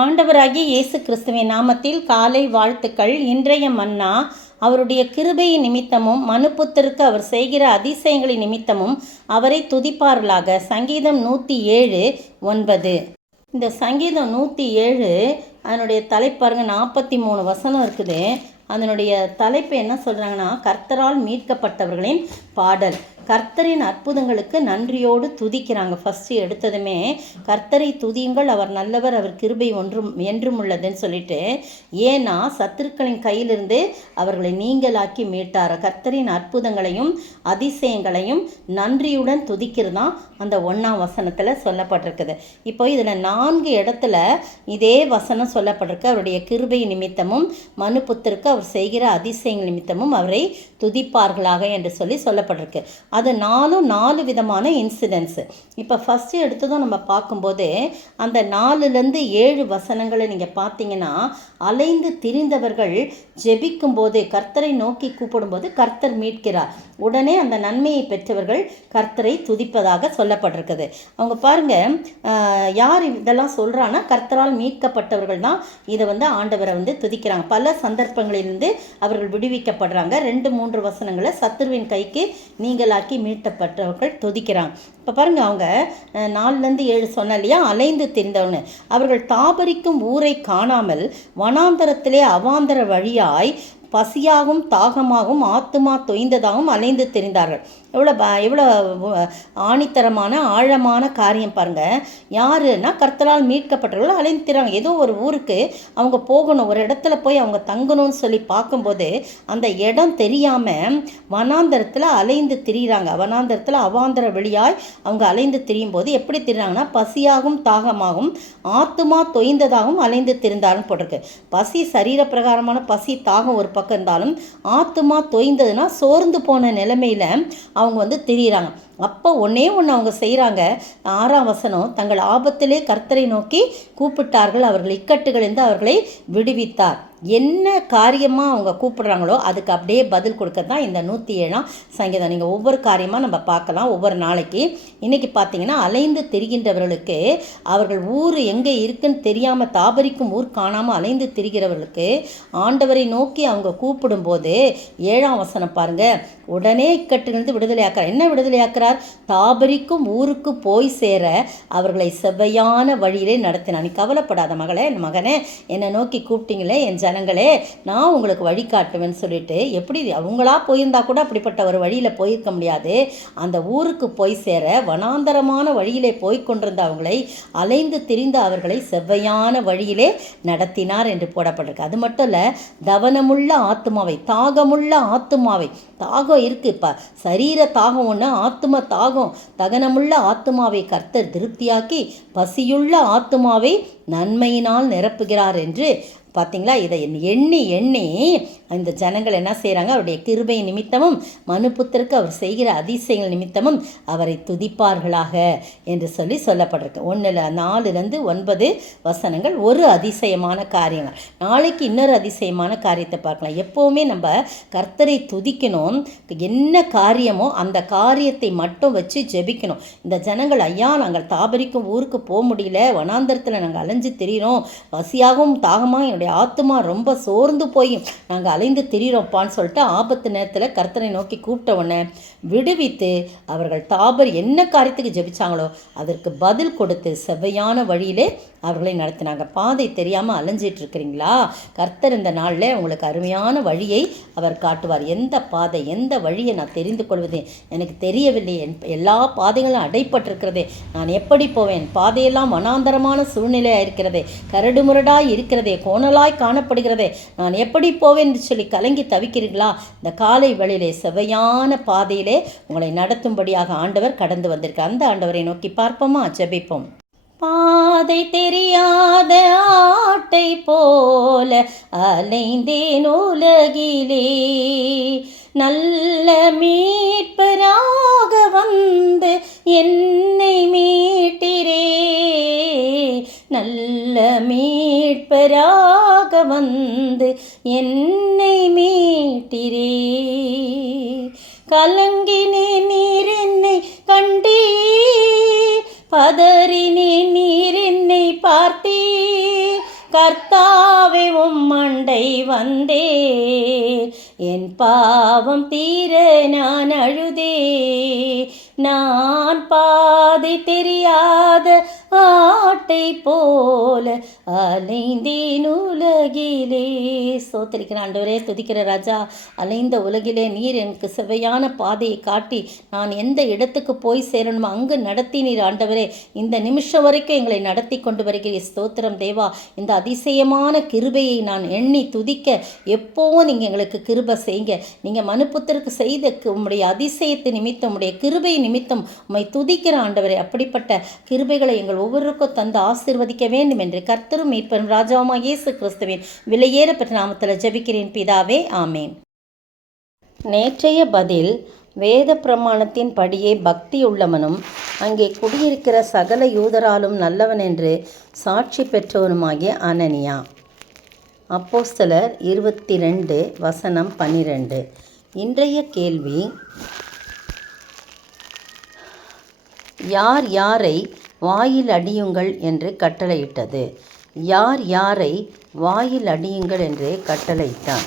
ஆண்டவராகிய இயேசு கிறிஸ்துவின் நாமத்தில் காலை வாழ்த்துக்கள். இன்றைய மன்னா அவருடைய கிருபையின் நிமித்தமும் மனுப்புத்திற்கு அவர் செய்கிற அதிசயங்களின் நிமித்தமும் அவரை துதிப்பார்களாக. சங்கீதம் 107:9. இந்த சங்கீதம் 107 அதனுடைய தலைப்பாருங்க 43 வசனம் இருக்குது. அதனுடைய தலைப்பு என்ன சொல்கிறாங்கன்னா, கர்த்தரால் மீட்கப்பட்டவர்களின் பாடல். கர்த்தரின் அற்புதங்களுக்கு நன்றியோடு துதிக்கிறாங்க. ஃபஸ்ட்டு எடுத்ததுமே கர்த்தரை துதியுங்கள், அவர் நல்லவர், அவர் கிருபை என்றும் உள்ளதுன்னு சொல்லிட்டு, ஏன்னா சத்துருக்களின் கையிலிருந்து அவர்களை நீங்களாக்கி மீட்டார். கர்த்தரின் அற்புதங்களையும் அதிசயங்களையும் நன்றியுடன் துதிக்கிறது தான் அந்த 1ஆம் வசனத்தில் சொல்லப்பட்டிருக்குது. இப்போ இதில் 4 இடத்துல இதே வசனம் சொல்லப்பட்டிருக்கு. அவருடைய கிருபை நிமித்தமும் மனுப்புத்திற்கு அவர் செய்கிற அதிசயங்கள் நிமித்தமும் அவரை துதிப்பார்களாக என்று சொல்லப்பட்டிருக்கு. அது 4 விதமான இன்சிடென்ட்ஸு. இப்போ ஃபஸ்ட்டு எடுத்ததும் நம்ம பார்க்கும்போது அந்த 4-7 வசனங்களை நீங்கள் பார்த்தீங்கன்னா, அலைந்து திரிந்தவர்கள் ஜெபிக்கும்போது, கர்த்தரை நோக்கி கூப்பிடும்போது கர்த்தர் மீட்கிறார். உடனே அந்த நன்மையை பெற்றவர்கள் கர்த்தரை துதிப்பதாக சொல்லப்பட்டிருக்குது. அவங்க பாருங்கள், யார் இதெல்லாம் சொல்கிறான்னா, கர்த்தரால் மீட்கப்பட்டவர்கள் தான் இதை ஆண்டவரை துதிக்கிறாங்க. பல சந்தர்ப்பங்களிலிருந்து அவர்கள் விடுவிக்கப்படுறாங்க. 2-3 வசனங்களை சத்துருவின் கைக்கு நீங்களாக்கி மீட்டப்பட்டவர்கள் துதிக்கிறாங்க. இப்போ பாருங்கள், அவங்க 4-7 சொன்ன இல்லையா, அலைந்து திரிந்தவனு. அவர்கள் தாபரிக்கும் ஊரை காணாமல் வனாந்தரத்திலே அவாந்தர வழியாய் பசியாகவும் தாகமாகவும் ஆத்துமா தொய்ந்ததாகவும் அலைந்து திரிந்தார்கள். எவ்வளோ ஆணித்தரமான ஆழமான காரியம் பாருங்கள். யாருன்னா, கர்த்தரால் மீட்கப்பட்டவர்கள் அலைந்து திரிறாங்க. ஏதோ ஒரு ஊருக்கு அவங்க போகணும், ஒரு இடத்துல போய் அவங்க தங்கணும்னு சொல்லி பார்க்கும்போது அந்த இடம் தெரியாமல் வனாந்தரத்தில் அலைந்து திரிகிறாங்க. வனாந்தரத்தில் அவாந்தர வெளியாய் அவங்க அலைந்து திரியும் போது எப்படி திரிறாங்கன்னா, பசியாகவும் தாகமாகவும் ஆத்துமா தொய்ந்ததாகவும் அலைந்து திரிந்தாலும் போட்டிருக்கு. பசி சரீரப்பிரகாரமான பசி தாகம் ஒரு பக்கம் இருந்தாலும், ஆத்துமா தொய்ந்ததுன்னா சோர்ந்து போன நிலைமையில் அவங்க திரியிறாங்க. அப்போ ஒன்று அவங்க செய்கிறாங்க. 6ஆம் வசனம், தங்கள் ஆபத்திலே கர்த்தரை நோக்கி கூப்பிட்டார்கள், அவர்கள் இக்கட்டுகளிலிருந்து அவர்களை விடுவித்தார். என்ன காரியமாக அவங்க கூப்பிடுறாங்களோ அதுக்கு அப்படியே பதில் கொடுக்க தான் இந்த 107ஆம் சங்கீதம். நீங்கள் ஒவ்வொரு காரியமாக நம்ம பார்க்கலாம் ஒவ்வொரு நாளைக்கு. இன்றைக்கி பார்த்தீங்கன்னா, அலைந்து திரிகின்றவர்களுக்கு, அவர்கள் ஊர் எங்கே இருக்குன்னு தெரியாமல் தாபரிக்கும் ஊர் காணாமல் அலைந்து திரிகிறவர்களுக்கு ஆண்டவரை நோக்கி அவங்க கூப்பிடும்போது 7ஆம் வசனம் பாருங்கள், உடனே இக்கட்டுகளிலிருந்து விடுதலையாக்குறார். என்ன விடுதலையாக்குறார்? தாபரிக்கும் ஊருக்கு போய் சேர அவர்களை செவ்வையான வழியிலே நடத்தினார். நீ கவலைப்படாத மகனே, என்னை நோக்கி கூப்பிட்டீங்களே என் ஜனங்களே, நான் உங்களுக்கு வழி காட்டுவேன்னு சொல்லிட்டு, எப்படி அவங்களா போயிருந்தா கூட அப்படிப்பட்ட ஒரு வழியில் போயிருக்க முடியாது. அந்த ஊருக்கு போய் சேர வனாந்தரமான வழியிலே போய்கொண்டிருந்த அவங்களை, அலைந்து திரிந்த அவர்களை செவ்வையான வழியிலே நடத்தினார் என்று போடப்பட்டிருக்கு. அது மட்டும் இல்லை, தவனமுள்ள ஆத்துமாவை, தாகமுள்ள ஆத்துமாவை, தாகம் இருக்குது இப்போ, சரீர தாகம் ஒன்று, ஆத்தும தாகம், தகனமுள்ள ஆத்துமாவை கர்த்தர் திருப்தியாக்கி பசியுள்ள ஆத்துமாவை நன்மையினால் நிரப்புகிறார் என்று பார்த்தீங்களா? இதை எண்ணி இந்த ஜனங்கள் என்ன செய்கிறாங்க, அவருடைய கிருபை நிமித்தமும் மனுப்புத்திற்கு அவர் செய்கிற அதிசயங்கள் நிமித்தமும் அவரை துதிப்பார்களாக என்று சொல்லப்பட்டிருக்கு. 4-9 வசனங்கள் ஒரு அதிசயமான காரியங்கள். நாளைக்கு இன்னொரு அதிசயமான காரியத்தை பார்க்கலாம். எப்போவுமே நம்ம கர்த்தரை துதிக்கணும். என்ன காரியமோ அந்த காரியத்தை மட்டும் வச்சு ஜெபிக்கணும். இந்த ஜனங்கள், ஐயா நாங்கள் தாபரிக்கும் ஊருக்கு போக முடியல, வனாந்தரத்தில் நாங்கள் அலைஞ்சு திரிகிறோம், பசியாகவும் தாகமாக என்னுடைய ஆத்துமா ரொம்ப சோர்ந்து போய் நாங்கள் அலைந்து திரிகிறோம்ப்பான்னு சொல்லிட்டு ஆபத்து நேரத்தில் கர்த்தரை நோக்கி கூப்பிட்ட உடனே விடுவித்து அவர்கள் என்ன காரியத்துக்கு ஜெபிச்சாங்களோ அதற்கு பதில் கொடுத்து செவ்வையான வழியிலே அவர்களை நடத்தினாங்க. பாதை தெரியாமல் அலைஞ்சிட்டு இருக்கிறீங்களா? கர்த்தர் இந்த நாளில் உங்களுக்கு அருமையான வழியை அவர் காட்டுவார். எந்த பாதை, எந்த வழியை நான் தெரிந்து கொள்வது எனக்கு தெரியவில்லை, எல்லா பாதைகளும் அடைப்பட்டிருக்கிறதே, நான் எப்படி போவேன், பாதையெல்லாம் வனாந்தரமான சூழ்நிலையாக இருக்கிறதே, கரடுமுரடாய் இருக்கிறதே, கோணலாய் காணப்படுகிறதே, நான் எப்படி போவேன் என்று சொல்லி கலங்கி தவிக்கிறீர்களா? இந்த காலை வேளையிலே செவ்வையான பாதையிலே உங்களை நடத்தும்படியாக ஆண்டவர் கடந்து வந்திருக்க. அந்த ஆண்டவரை நோக்கி பார்ப்போமா? ஜெபிப்போம். பாதை தெரியாத ஆட்டை போல அலைந்தேன் உலகிலே, நல்ல மீட்பராக வந்து என்னை மீட்டிரே, நல்ல மீட்பராக வந்து என்னை மீட்டிரே. கலங்கினே நீர் என்னை கண்டீர், பதறினே நீர் என்னை பார்த்தீர், கர்த்தாவே உம்மண்டை வந்தே, என் பாவம் தீர நான் அழுதே. நான் பாதை தெரியாத ஆட்டை போல அலைந்தேன் உலகிலே. ஸ்தோத்திரிக்கிற ஆண்டவரே, துதிக்கிற ராஜா, அலைந்த உலகிலே நீர் எனக்கு செவ்வையான பாதையை காட்டி நான் எந்த இடத்துக்கு போய் சேரணுமோ அங்கு நடத்தினீர் ஆண்டவரே. இந்த நிமிஷம் வரைக்கும் எங்களை நடத்தி கொண்டு வருகிறீர். ஸ்தோத்திரம் தேவா. இந்த அதிசயமான கிருபையை நான் எண்ணி துதிக்க எப்போவும் நீங்கள் எங்களுக்கு கிருபை செய்யுங்க. நீங்கள் மனுப்புத்தருக்கு செய்த உம்முடைய அதிசயத்து நிமித்தம், உம்முடைய கிருபை நிமித்தம் உம்மை துதிக்கிற ஆண்டவரே. அப்படிப்பட்ட கிருபைகளை எங்கள் ஒவ்வொருவருக்கும் தந்து ஆசீர்வதிக்க வேண்டும் என்று கர்த்தரும் மீட்பரும் ராஜாவுமாகிய இயேசு கிறிஸ்துவின் விலையேறப்பட்ட நாமத்தில் ஜெபிக்கிறேன் பிதாவே, ஆமேன். நேற்றைய பதில், வேத பிரமாணத்தின் படியே பக்தியுள்ளவனும் அங்கே குடியிருக்கிற சகல யூதராலும் நல்லவன் என்று சாட்சி பெற்றவனுமாகிய அனனியா. அப்போஸ்தலர் 22:12. இன்றைய கேள்வி, யார் யாரை வாயில் அடியுங்கள் என்று கட்டளையிட்டது? யார் யாரை வாயில் அடியுங்கள் என்று கட்டளையிட்டான்?